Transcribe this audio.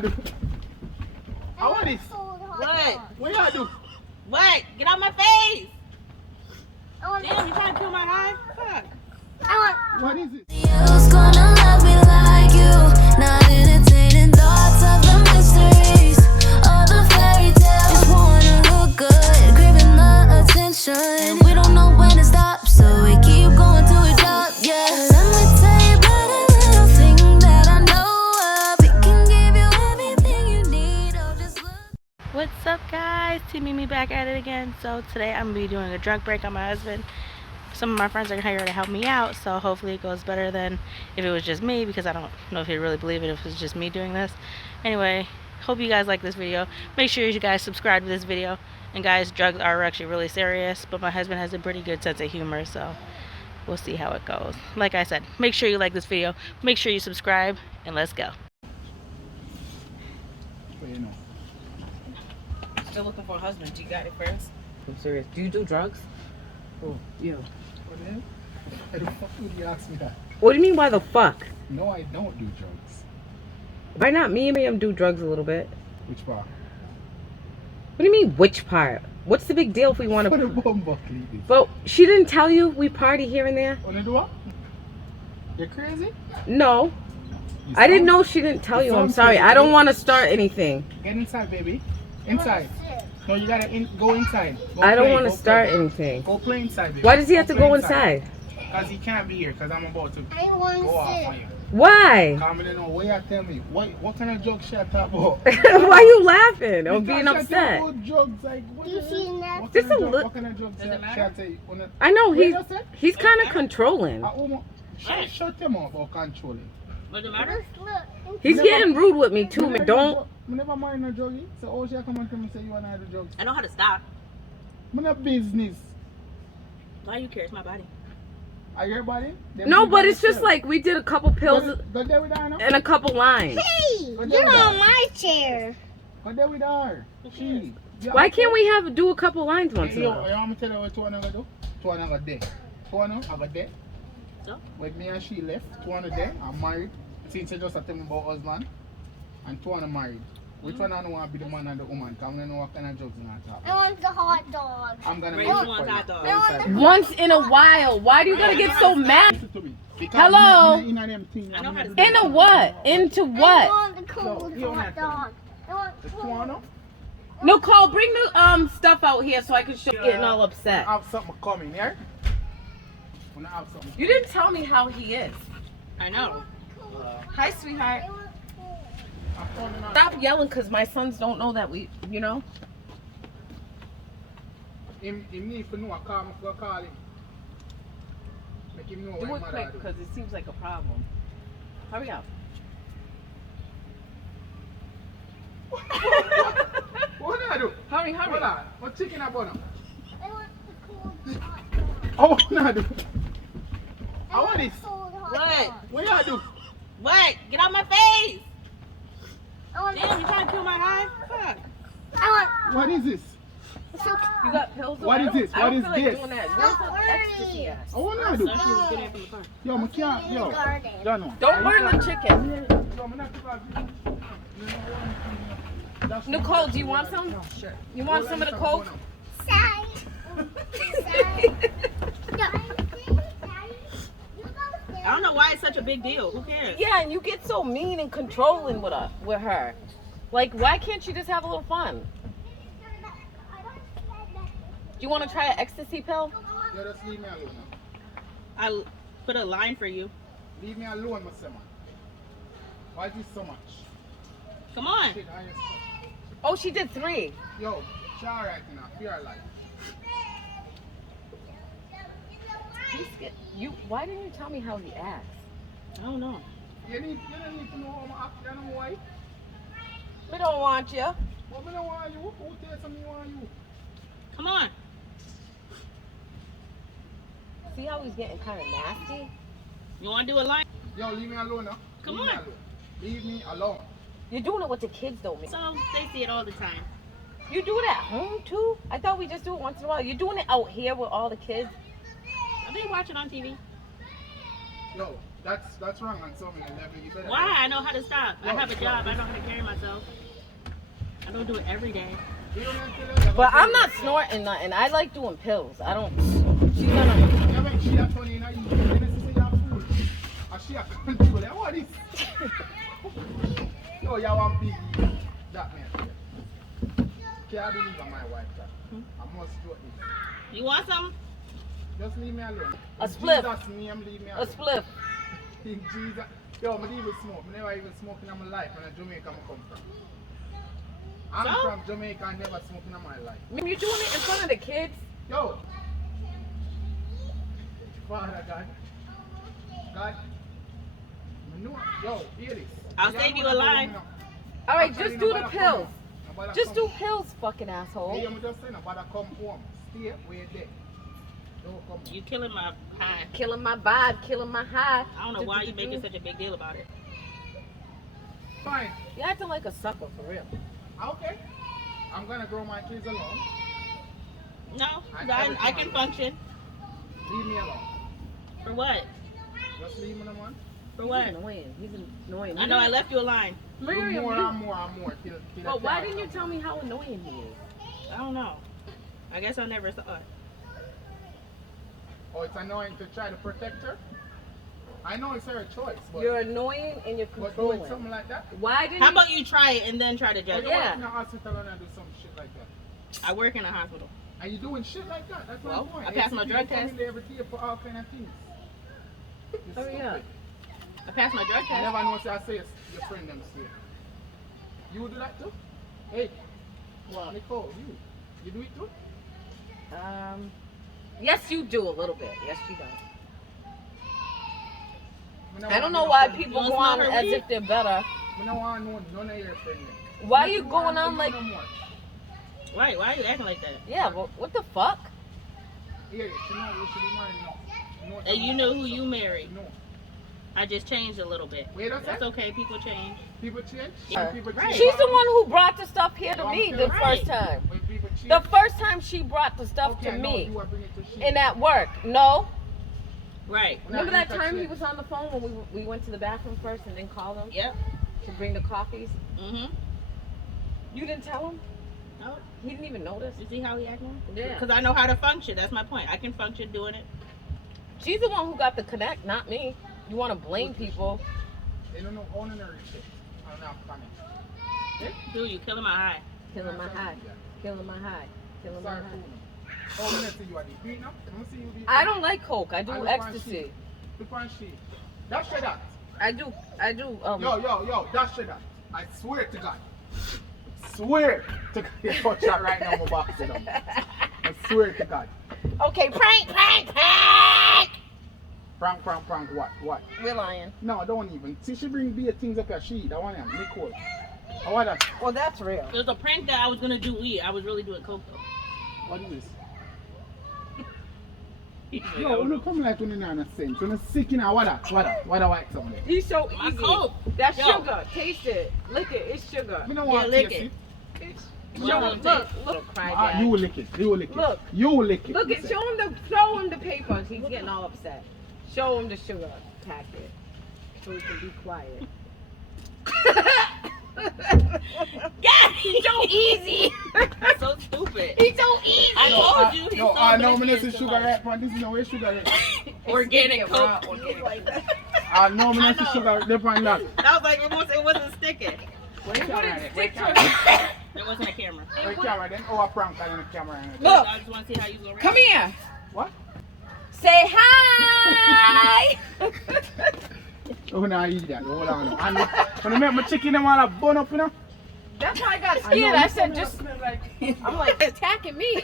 not do? I want this. What? What y'all do? What? Get out my face! Damn, you trying to kill my high? Fuck. What is it? Who's gonna love me like you? Not entertaining thoughts of the mysteries, all the fairy tales. Just wanna look good, gripping the attention. We don't know when to stop, so we keep going till we drop. Yeah, let me tell you about a little thing that I know of. It can give you everything you need. Oh, just look. What's up, guys? Team Mimi back at it again. So today I'm gonna be doing a drunk break on my husband. Some of my friends are here to help me out, so hopefully it goes better than if it was just me, because I don't know if you really believe it if it's just me doing this. Anyway, hope you guys like this video. Make sure you guys subscribe to this video. And guys, drugs are actually really serious, but my husband has a pretty good sense of humor, so we'll see how it goes. Like I said, make sure you like this video, make sure you subscribe, and let's go. What you know? Still looking for a husband. You got it first? I'm serious. Do you do drugs? Oh, yeah. What the hell? Why the fuck would you ask me that? What do you mean by the fuck? No, I don't do drugs. Why not me and him do drugs a little bit? Which part? What do you mean, which part? What's the big deal if we want For the to... bum bucket, lady. But she didn't tell you we party here and there? Wanna do what? You're crazy? No. You I didn't sound- know she didn't tell you. I'm sound sorry. crazy. I don't want to start anything. Get inside, baby. Inside. No, you gotta go inside. Go I don't play, want to go start play. anything. Go play inside, baby. Why does he have to play go inside? Because he can't be here, because I'm about to I want go off to on you. Why? Come in, where you tell me? What kind of drugs she talk about? Why are you laughing or Because being she talk upset? about drugs, like, what You the see hell? that? What Just kind a of li- what kind of drugs Does it she matter? tell you? I know Wait a sec. he's kind of controlling. Shut them up or controlling. Does it matter? Look. He's getting rude with me too. Me Don't. never mind no druggy. So how she come and tell me say you want to do drugs? I know how to stop. Me no business. Why you care? It's my body. Are your body? Them No, people but it's just themselves. like we did a couple pills Go there with her now. and a couple lines. Hey, Go there you're with her. on my chair. Go there with her. She. You Why have can't to- we do a couple lines once in Hey, a yo, while? you want me to tell you what two wanna do? Two wanna go there. Two wanna have a day. So? With me and she left. Two wanna there. I'm married. Since you just tell me about husband. And two wanna married. Which one I don't want to be the man and the woman? Because I don't know what kind of drugs you're going to talk I about. want the hot dog. I'm going to Ray, make you it want for you. hot dog. Go inside. Once in a while. Why do you gotta get so mad? Listen to me. Because Hello? in them things, I know how to do Into that. what? Into I what? want the cold No, you don't hot have to. dog. I want The cold. two wanna? Nicole, bring the stuff out here so I can show getting all upset. I have something coming here. When I have something. You didn't tell me how he is. I know. Hi, sweetheart. I want cold. I'm coming out. Stop yelling because my sons don't know that we, you know. Him need to know I call him for call him. Make him know what Do his it mother quick do. because it seems like a problem. Hurry up. What do I do? Hurry, Hold hurry. on. What chicken I bun up? I want the cold hot dog. Oh, what do I do? I want this. Cold hot What? dog. What do I do? What? Get out my face! I want Damn, you trying to kill my high? Fuck. I What is this? want. You got pills? What is this? I don't What is feel like this? doing that. Don't Where's the worry. ecstasy at? Oh, what do I do? So she was getting it from the car. Yo, I can't. Yo. Garden. Yo, no. Don't burn the chicken. Yo, I'm not too bad. Nicole, do you want some? Sure. You want some of the coke? Side. I don't know why it's such a big deal. Who cares? Yeah, and you get so mean and controlling with her. Like, why can't you just have a little fun? Do you want to try an ecstasy pill? Yo, just leave me alone now. I put a line for you. Leave me alone, my son. Why is this so much? Come on. Shit, I just- Oh, she did 3. Yo, she alright now. You're alive. Why didn't you tell me how he acts? I don't know. You don't need to know how I'm acting. You know why? We don't want you. Well, I don't want you. Who tells me want you? Come on. See how he's getting kind of nasty? You want to do a line? Yo, leave me alone now. Come Leave me on. alone. Leave me alone. You're doing it with the kids though, man. So they see it all the time. You do it at home too? I thought we just do it once in a while. You're doing it out here with all the kids? I think watch it on TV. Yo, that's wrong on so many levels. You better. Why? I know how to stop. I have a job. I know how to carry myself. Don't do it every day. You don't have to do that. But I'm not snorting nothing. I like doing pills. I don't. She's gonna. Yeah, but she a funny, you know, you say you're fool. And she a control. What is? Yo, you want big that man. Can't believe on my wife, that. I must do it. You want some? Just leave me alone. A In spliff. Jesus' name, leave me A alone. spliff. In Jesus. Yo, I never smoke. I never even smoke in my life. And Jamaica I come from. I'm So? from Jamaica. I never smoked in my life. I mean, you're doing it in front of the kids. Yo. Father God. God. I know. Yo, hear this. I'll save you a line. All right, just do the pills. Just do pills, fucking asshole. Hey, I'm just saying, nobody come home. Stay where they. Don't come home. You killing my high. Killing my vibe, killing my high. I don't know why you making such a big deal about it. Fine. You're acting like a sucker for real. Okay. I'm gonna grow my kids alone. No, I can function. Leave me alone. For what? Just leave me alone. For what? He's annoying. He's annoying. I know I left you a line. Miriam, Do more you- and more and more. Till But why didn't you tell me how annoying he is? I don't know. I guess I never saw it. Oh, it's annoying to try to protect her? I know it's her choice, but, You're annoying and you're but doing controlling. something like that? Why didn't How you? about you try it and then try to Or judge you it? Yeah. work in a hospital and I do some shit like that? I work in a hospital. Are you doing shit like that? That's what Well, I'm going. I passed my drug People come test. in there every day for all kind of things. It's Hurry stupid. up. I passed my drug I test. never know say I say your friend them say. You would do that too? Hey, What? Nicole, you do it too? Yes, you do a little bit. Yes, you do. Me I don't want know no why friend. people You go wanna on smell her as weed? if they're better. Me don't want no none of your friends. Why you going on like? Why are you acting like that? Yeah, but what the fuck? Yeah, she know you should be married now. And you know who you married. No. I just changed a little bit. Wait a That's second. okay. People change. People change? Yeah. When people Right. change. She's the one who brought the stuff here to No, me I'm the telling first you. time. When people change. The first time she brought the stuff okay, to no, me, you are bringing it to she. and at work. No. Right. We're not Remember that gonna time touch he it. was on the phone when we went to the bathroom first and then called him Yep. to bring the coffees? Mhm. You didn't tell him? No. He didn't even notice? You see how he acting? Yeah. Because I know how to function. That's my point. I can function doing it. She's the one who got the connect, not me. You want to blame people. They don't know ordinary shit. I don't know funny. Do you killing my eye? Killing my high. Killing my high. Killing my Sorry, high. fool. Oh, let's see you are the beat now. I don't see you beat. I don't like coke. I do I look on ecstasy. sheet. Look on sheet. That's shit that. I do. Yo, that's shit that. I swear to God. Swear to God. You touch that right now, my box it up. I swear to God. Okay, prank. Prank, what? We're lying. No, don't even. See, she bring beer things up your sheet. I want him. Nicole. I want that. Well, that's real. It was a prank that I was gonna do weed. I was really doing coke though. What is this? Yo, look come like when you're not sense. When you're sick in a what I white something. He's so My easy. coke. That's Yo. sugar. Taste it. Lick it. It's sugar. Me don't want lick to taste it. it. Show him. Look. Cry dad. You will lick it. You will lick it. Look. You will lick it. Look he at. said. Show him the papers. He's getting all upset. Show him the sugar packet so he can be quiet. God, he's so easy. That's so stupid. He's so easy. I told you. He's No, so I know me oblivious this is to sugar life. right pan. This is no way sugar right. Organic coke. I know me I this is know. sugar right pan that. I was like, it wasn't sticking. It wouldn't stick to There wasn't a camera. Wait, camera then. Oh, a prank on the camera. Look. I just want to see how you go. Come here. What? Say hi. Oh, no, I eat that. Hold on. And when I make my chicken, them all a bun up, you know. That's why I got I know, scared. you I said smell just. like. I'm like attacking me.